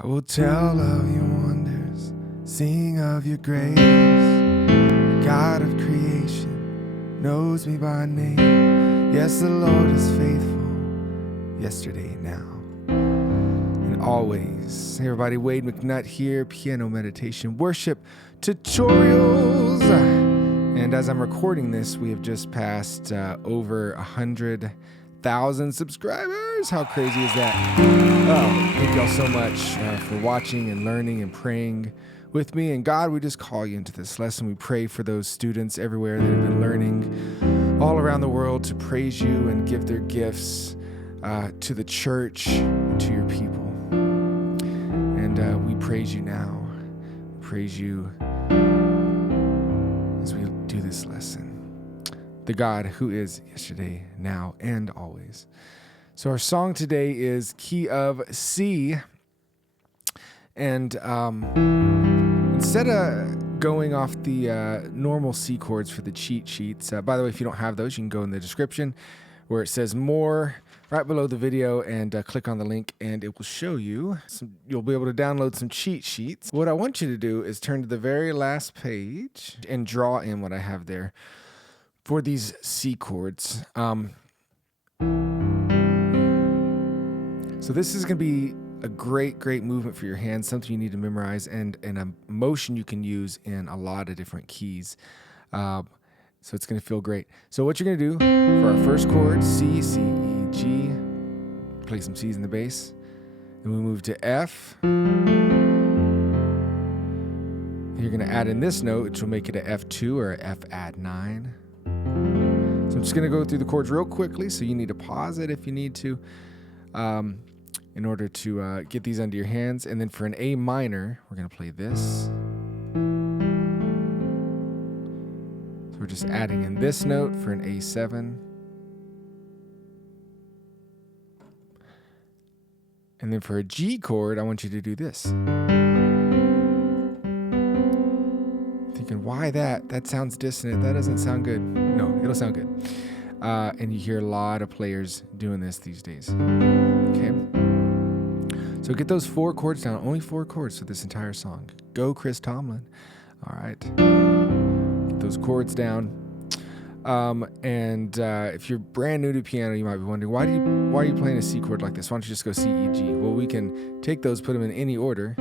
I will tell of your wonders, sing of your grace. God of creation knows me by name. Yes, the Lord is faithful, yesterday, now, and always. Hey everybody, Wade McNutt here, piano meditation worship tutorials. And as I'm recording this, we have just passed over 100,000 subscribers. How crazy is that? Oh, thank y'all so much for watching and learning and praying with me. And God, we just call you into this lesson. We pray for those students everywhere that have been learning all around the world to praise you and give their gifts to the church and to your people. And we praise you now. Praise you as we do this lesson. The God who is yesterday, now, and always. So our song today is key of C. And instead of going off the normal C chords for the cheat sheets, by the way, if you don't have those, you can go in the description where it says more right below the video and click on the link and it will show you. You'll be able to download some cheat sheets. What I want you to do is turn to the very last page and draw in what I have there for these C chords. So this is going to be a great movement for your hands, something you need to memorize, and a motion you can use in a lot of different keys. So it's going to feel great. So what you're going to do for our first chord, C, C, E, G, play some C's in the bass. Then we move to F. And you're going to add in this note, which will make it a F2 or a F add 9. So I'm just going to go through the chords real quickly, so you need to pause it if you need to. In order to get these under your hands. And then for an A minor, we're going to play this. So we're just adding in this note for an A7. And then for a G chord, I want you to do this. Thinking, why that? That sounds dissonant. That doesn't sound good. No, it'll sound good. And you hear a lot of players doing this these days. Okay? So get those 4 chords down. Only 4 chords for this entire song. Go, Chris Tomlin. All right. Get those chords down. If you're brand new to piano, you might be wondering, why are you playing a C chord like this? Why don't you just go C, E, G? Well, we can take those, put them in any order.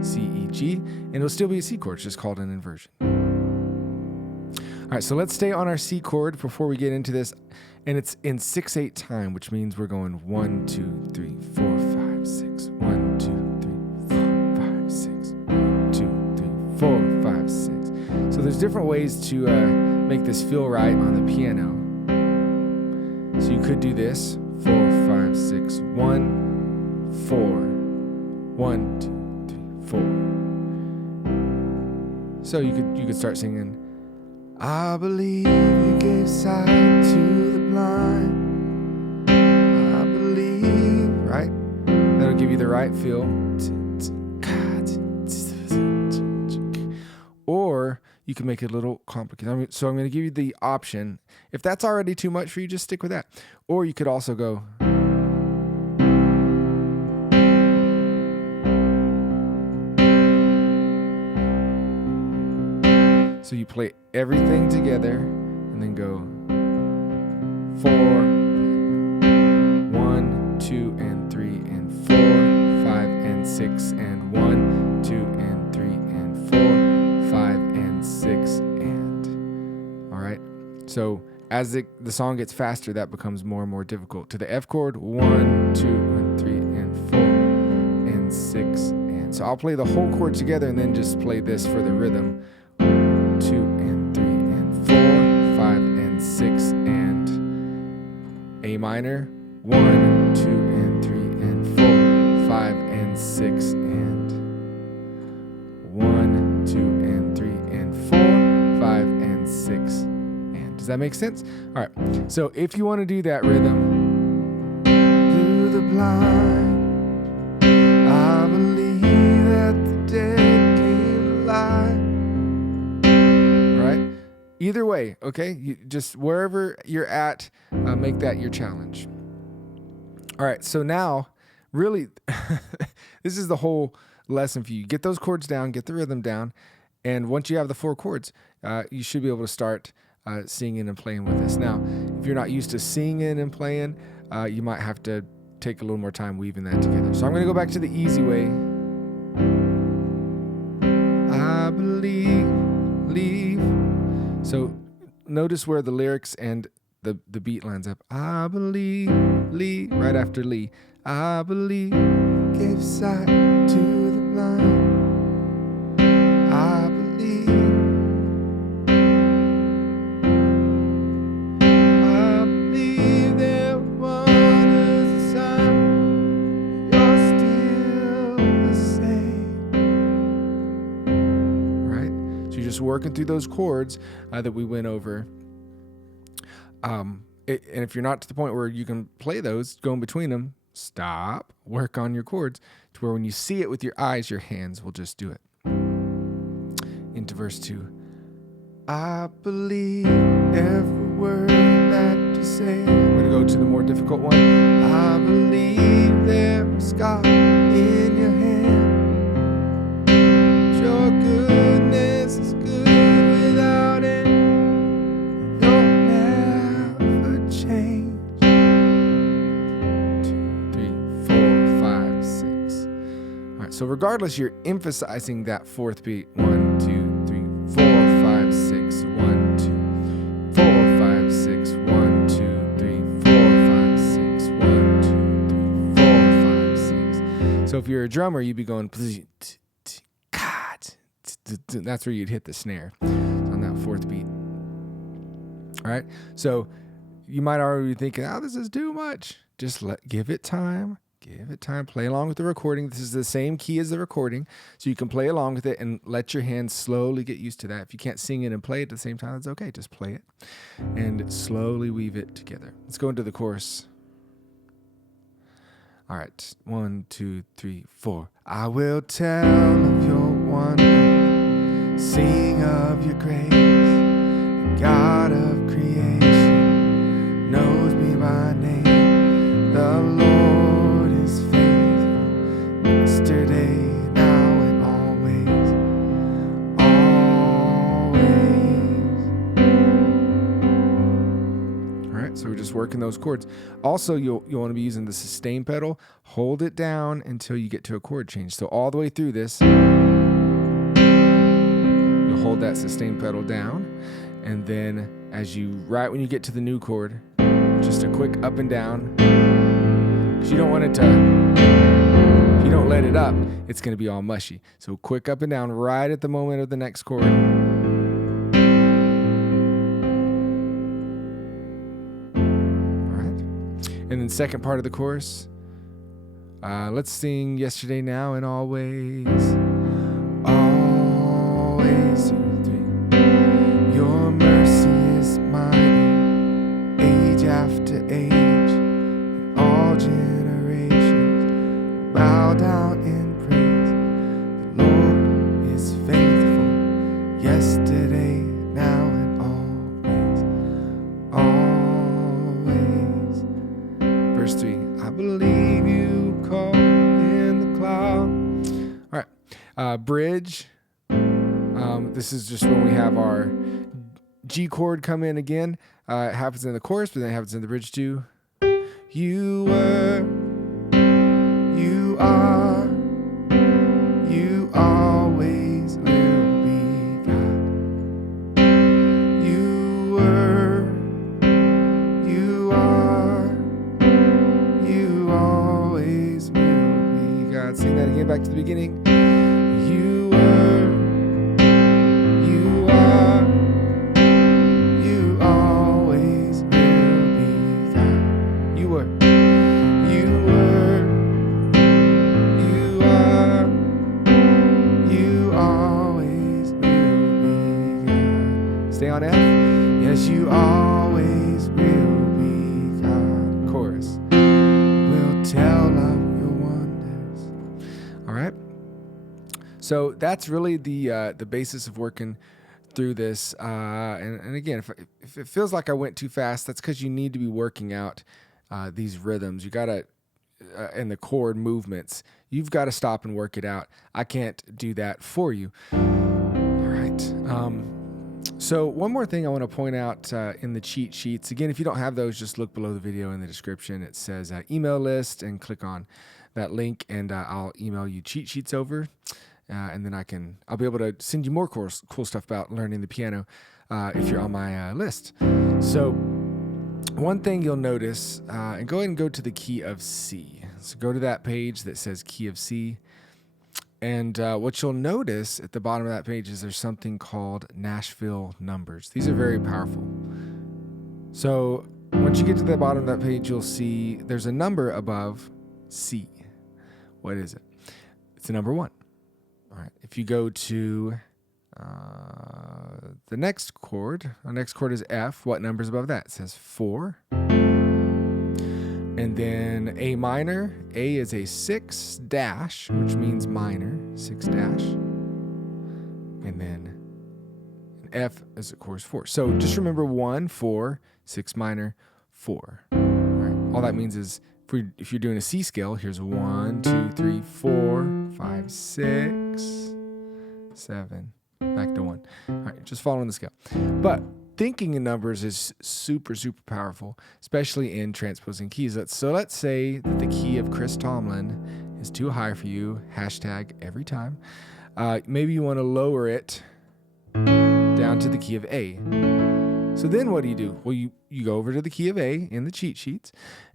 C, E, G. And it'll still be a C chord. It's just called an inversion. All right, so let's stay on our C chord before we get into this. And it's in 6/8 time, which means we're going 1, 2, 3, 4, 5, 6. 1, 2, 3, 4, 5, 6. 1, 2, 3, 4, 5, 6. So there's different ways to make this feel right on the piano. So you could do this: 4, 5, 6, 1, 4, 1, 2, 3, 4. So you could start singing. I believe you gave sight to the blind. I believe, right? That'll give you the right feel. Or you can make it a little complicated. So I'm going to give you the option. If that's already too much for you, just stick with that. Or you could also go. So you play everything together and then go 4, 1, 2, and 3, and 4, 5, and 6, and 1, 2, and 3, and 4, 5, and 6, and. All right. So as the song gets faster, that becomes more and more difficult. To the F chord, 1, 2, and 3, and 4, and 6, and. So I'll play the whole chord together and then just play this for the rhythm. 2 and 3 and 4, 5 and 6 and A minor. 1, 2 and 3 and 4, 5 and 6 and 1, 2 and 3 and 4, 5 and 6 and. Does that make sense? All right. So if you want to do that rhythm, to the blind, I believe that the dead came alive. Either way, okay? You just wherever you're at, make that your challenge. All right, so now really, this is the whole lesson for you. Get those chords down, get the rhythm down, and once you have the 4 chords, you should be able to start singing and playing with this. Now, if you're not used to singing and playing, you might have to take a little more time weaving that together. So I'm going to go back to the easy way. I believe. So notice where the lyrics and the beat lines up. I believe, right after Lee. I believe, give sight to the blind. I believe there was a sign. You're still the same. Right? So you're just working through those chords that we went over. And if you're not to the point where you can play those, go in between them, stop, work on your chords to where when you see it with your eyes, your hands will just do it. Into verse 2. I believe every word that you say. I'm going to go to the more difficult one. I believe there's God in your hand. Your goodness is good without it. So regardless, you're emphasizing that fourth beat. 1, 2, 3, 4, 5, 6. 1, 2, 4, 5, 6. 1, 2, 3, 4, 5, 6. 1, 2, 3, 4, 5, 6. So if you're a drummer, you'd be going. That's where you'd hit the snare on that fourth beat. All right. So you might already be thinking, "Oh, this is too much." Just give it time. Give it time. Play along with the recording. This is the same key as the recording, so you can play along with it and let your hands slowly get used to that. If you can't sing it and play it at the same time, that's okay. Just play it and slowly weave it together. Let's go into the chorus. All right. 1, 2, 3, 4. I will tell of your wonder, sing of your grace. The God of creation knows me by name. The Lord is faithful, yesterday, now, and always. All right, so we're just working those chords. Also, you'll want to be using the sustain pedal. Hold it down until you get to a chord change. So all the way through this, you'll hold that sustain pedal down, and then right when you get to the new chord, just a quick up and down. Because you don't want it to, if you don't let it up, it's going to be all mushy. So quick up and down right at the moment of the next chord. All right. And then second part of the chorus. Let's sing yesterday, now, and always. Always, 2, 3. Your mercy is mighty, age after age, and all generations bow down in praise. The Lord is faithful, yesterday, now, and always. Verse 3. I believe you call in the cloud. All right. Bridge. This is just when we have our G chord come in again. It happens in the chorus, but then it happens in the bridge too. You were, you are, you always will be God. You were, you are, you always will be God. Sing that again, back to the beginning. You were, you are, you always will be God. You were, you were, you are, you always will be God. Stay on F. Yes, you always will be God. Chorus. We'll tell of your wonders. All right. So that's really the basis of working through this. And again, if it feels like I went too fast, that's because you need to be working out these rhythms. You gotta and the chord movements. You've got to stop and work it out. I can't do that for you. All right. So one more thing I want to point out in the cheat sheets. Again, if you don't have those, just look below the video in the description. It says email list, and click on that link, and I'll email you cheat sheets over. And then I'll be able to send you more cool stuff about learning the piano if you're on my list. So one thing you'll notice, and go ahead and go to the key of C. So go to that page that says key of C. And what you'll notice at the bottom of that page is there's something called Nashville numbers. These are very powerful. So once you get to the bottom of that page, you'll see there's a number above C. What is it? It's the number 1. All right. If you go to the next chord, our next chord is F. What number is above that? It says 4. And then A minor. A is a 6 dash, which means minor, 6 dash. And then F is, of course, 4. So just remember 1, 4, 6 minor, 4. All right. All that means is if you're doing a C scale, here's 1, 2, 3, 4, 5, 6, 7, back to 1. All right, just following the scale. But thinking in numbers is super, super powerful, especially in transposing keys. So let's say that the key of Chris Tomlin is too high for you, hashtag every time. Maybe you want to lower it down to the key of A. So then what do? Well, you go over to the key of A in the cheat sheets,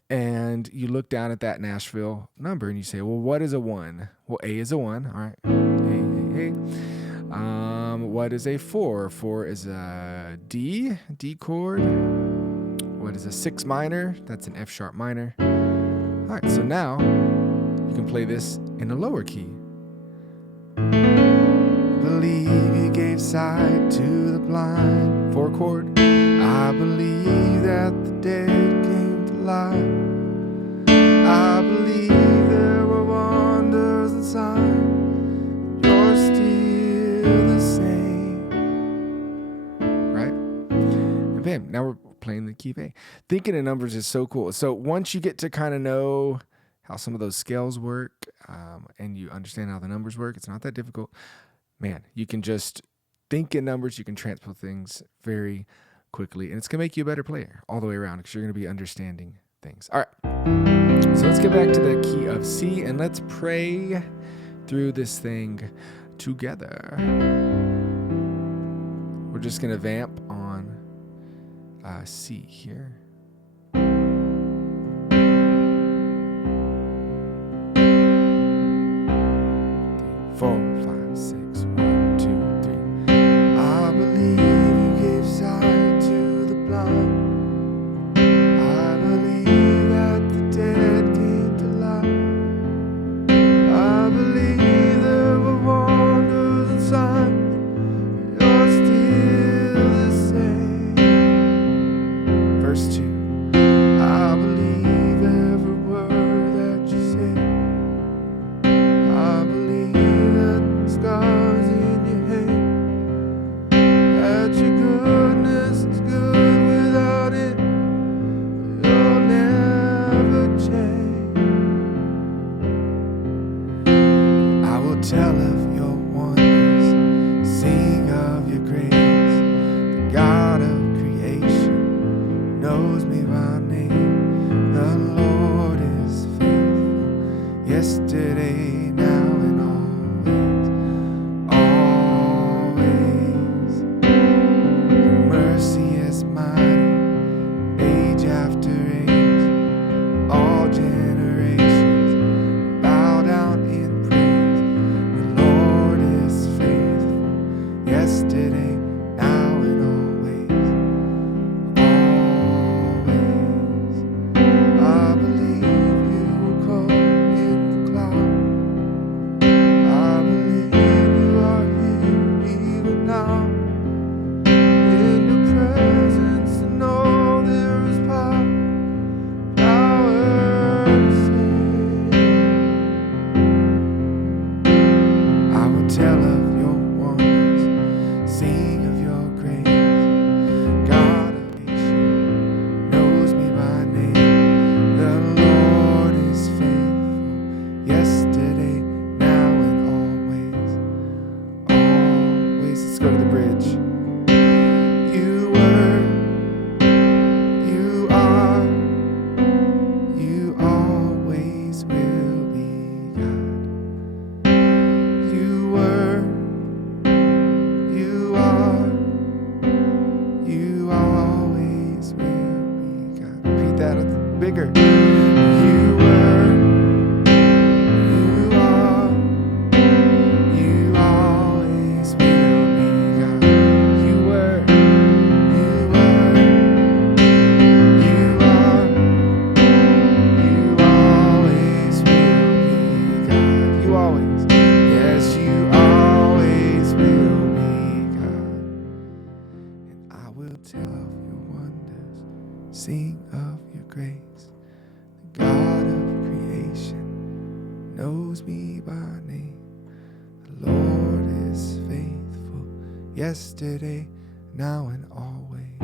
and you look down at that Nashville number, and you say, well, what is a 1? Well, A is a 1. All right. A. What is a 4? 4 is a D chord. What is a 6 minor? That's an F sharp minor. All right, so now you can play this in a lower key. Believe you gave sight to the blind. 4 chord. I believe that the dead came to life. I believe there were wonders and signs. You're still the same. Right? And bam, now we're playing the key of A. Thinking in numbers is so cool. So once you get to kind of know how some of those scales work, and you understand how the numbers work, it's not that difficult. Man, you can just think in numbers. You can transpose things very quickly, and it's going to make you a better player all the way around because you're going to be understanding things. All right, so let's get back to the key of C, and let's pray through this thing together. We're just going to vamp on C here. 4, 5, 6, 1, 2, 3. I believe you gave sight to the blind. I believe that the dead came to life. I believe there were wonders and signs. You're still the same. Verse 2. I believe every word that you say. I believe that scars in your hand, that your goodness is good without it. You'll never change. I will tell of your wonders, sing of your grace. The God of creation knows me by name. The Lord is faithful, yesterday, now, and always. Your mercy is mighty, age after age. All generations bow down in praise. The yesterday, now and always.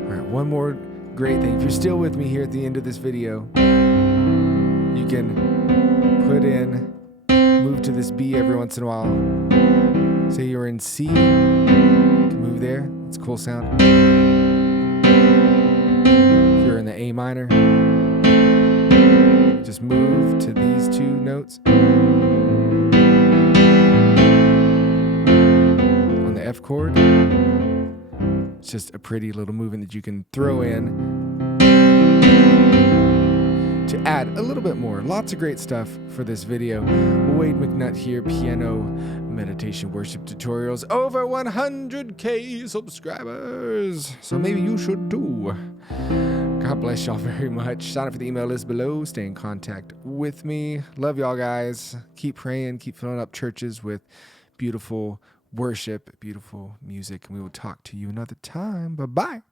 All right, one more great thing. If you're still with me here at the end of this video, you can move to this B every once in a while. Say you're in C, you can move there. It's a cool sound. If you're in the A minor, just move to these two notes. On the F chord, it's just a pretty little movement that you can throw in to add a little bit more. Lots of great stuff for this video. Wade McNutt here, piano, meditation, worship tutorials. Over 100K subscribers. So maybe you should too. God bless y'all very much. Sign up for the email list below. Stay in contact with me. Love y'all guys. Keep praying. Keep filling up churches with beautiful worship, beautiful music. And we will talk to you another time. Bye-bye.